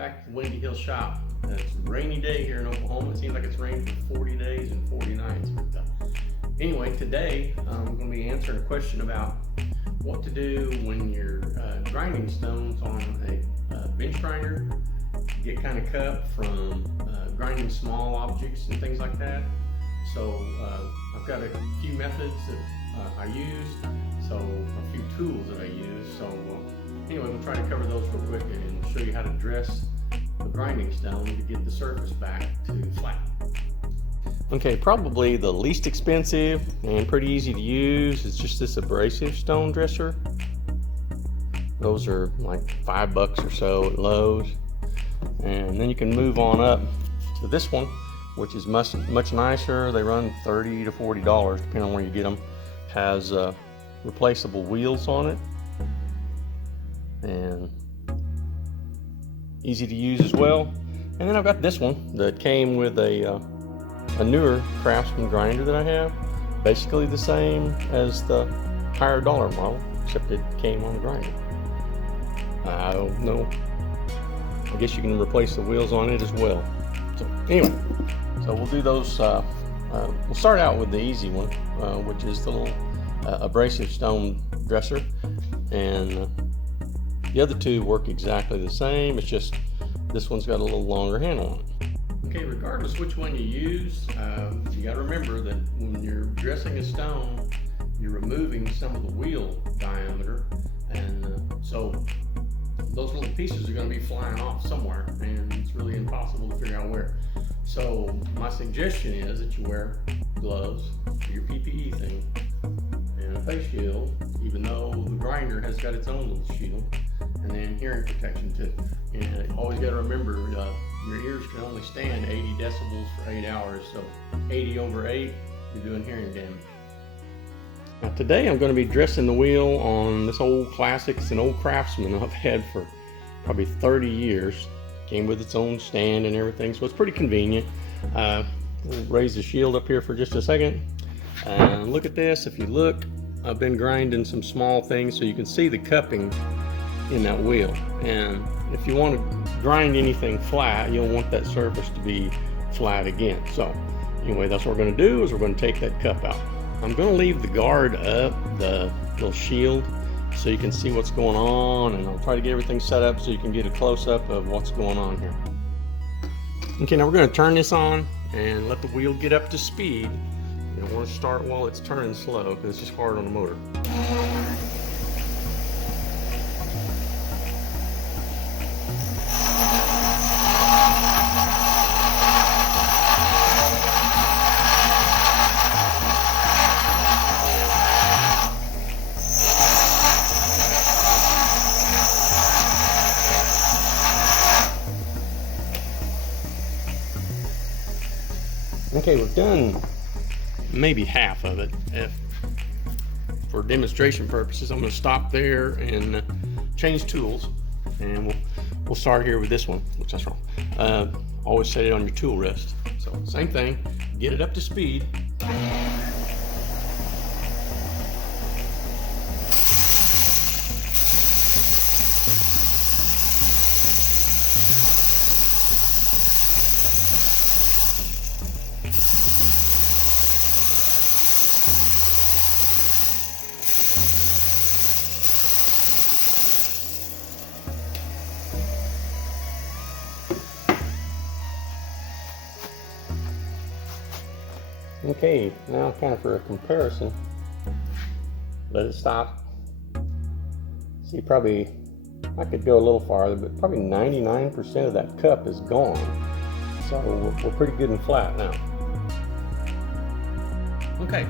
back to Windy Hill Shop. It's a rainy day here in Oklahoma. It seems like it's rained for 40 days and 40 nights. But anyway, today I'm going to be answering a question about what to do when you're grinding stones on a bench grinder. Get kind of cut from grinding small objects and things like that. So I've got a few methods that I use, so a few tools that I use. So anyway, we'll try to cover those real quick and show you how to dress the grinding stone to get the surface back to flat. Okay, probably the least expensive and pretty easy to use is just this abrasive stone dresser. Those are like $5 or so at Lowe's. And then you can move on up to this one, which is much nicer. They run $30 to $40 depending on where you get them. Has replaceable wheels on it and easy to use as well. And then I've got this one that came with a newer Craftsman grinder that I have. Basically the same as the higher dollar model, except it came on the grinder. I don't know. I guess you can replace the wheels on it as well. So anyway, so we'll do those. We'll start out with the easy one, which is the little abrasive stone dresser, and the other two work exactly the same. It's just this one's got a little longer handle on it. Okay, regardless which one you use, you got to remember that when you're dressing a stone, you're removing some of the wheel diameter, and so those little pieces are going to be flying off somewhere, and it's really impossible to figure out where. So my suggestion is that you wear gloves, your PPE thing, and a face shield, even though the grinder has got its own little shield, and then hearing protection too. And always got to remember, your ears can only stand 80 decibels for 8 hours, so 80 over 8, you're doing hearing damage. Now today I'm going to be dressing the wheel on this old classic. It's an old Craftsman I've had for probably 30 years. Came with its own stand and everything, so it's pretty convenient. We'll raise the shield up here for just a second. Look at this. If you look, I've been grinding some small things so you can see the cupping in that wheel. And if you want to grind anything flat, you'll want that surface to be flat again. So anyway, that's what we're going to do, is we're going to take that cup out. I'm going to leave the guard up, the little shield, so you can see what's going on, and I'll try to get everything set up so you can get a close-up of what's going on here. Okay, now we're going to turn this on and let the wheel get up to speed. You don't want to start while it's turning slow, because it's just hard on the motor. Okay, we've done maybe half of it. For demonstration purposes, I'm going to stop there and change tools, and we'll start here with this one, which that's wrong. Always set it on your tool rest. So same thing, get it up to speed. Okay, now kind of for a comparison, let it stop. See, probably, I could go a little farther, but probably 99% of that cup is gone. So we're pretty good and flat now. Okay,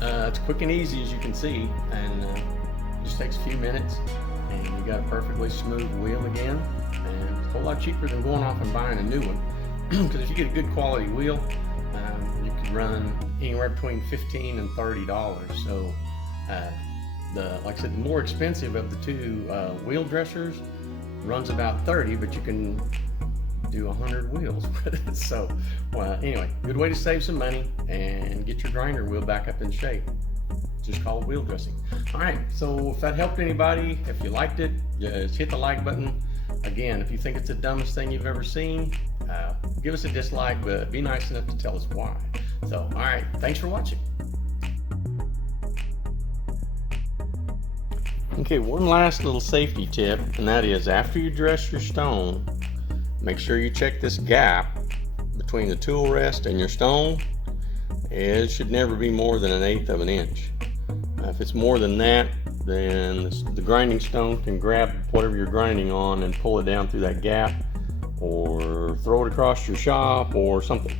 it's quick and easy, as you can see, and it just takes a few minutes, and you got a perfectly smooth wheel again, and it's a whole lot cheaper than going off and buying a new one, because if you get a good quality wheel, you could run anywhere between $15 and $30. So like I said, the more expensive of the two wheel dressers runs about $30, but you can do 100 wheels with it. So anyway, good way to save some money and get your grinder wheel back up in shape. Just call it wheel dressing. All right, so if that helped anybody, if you liked it, just hit the like button. Again, if you think it's the dumbest thing you've ever seen, give us a dislike, but be nice enough to tell us why. So, all right, thanks for watching. Okay, one last little safety tip, and that is after you dress your stone, make sure you check this gap between the tool rest and your stone. It should never be more than 1/8 of an inch. If it's more than that, then the grinding stone can grab whatever you're grinding on and pull it down through that gap, or throw it across your shop or something.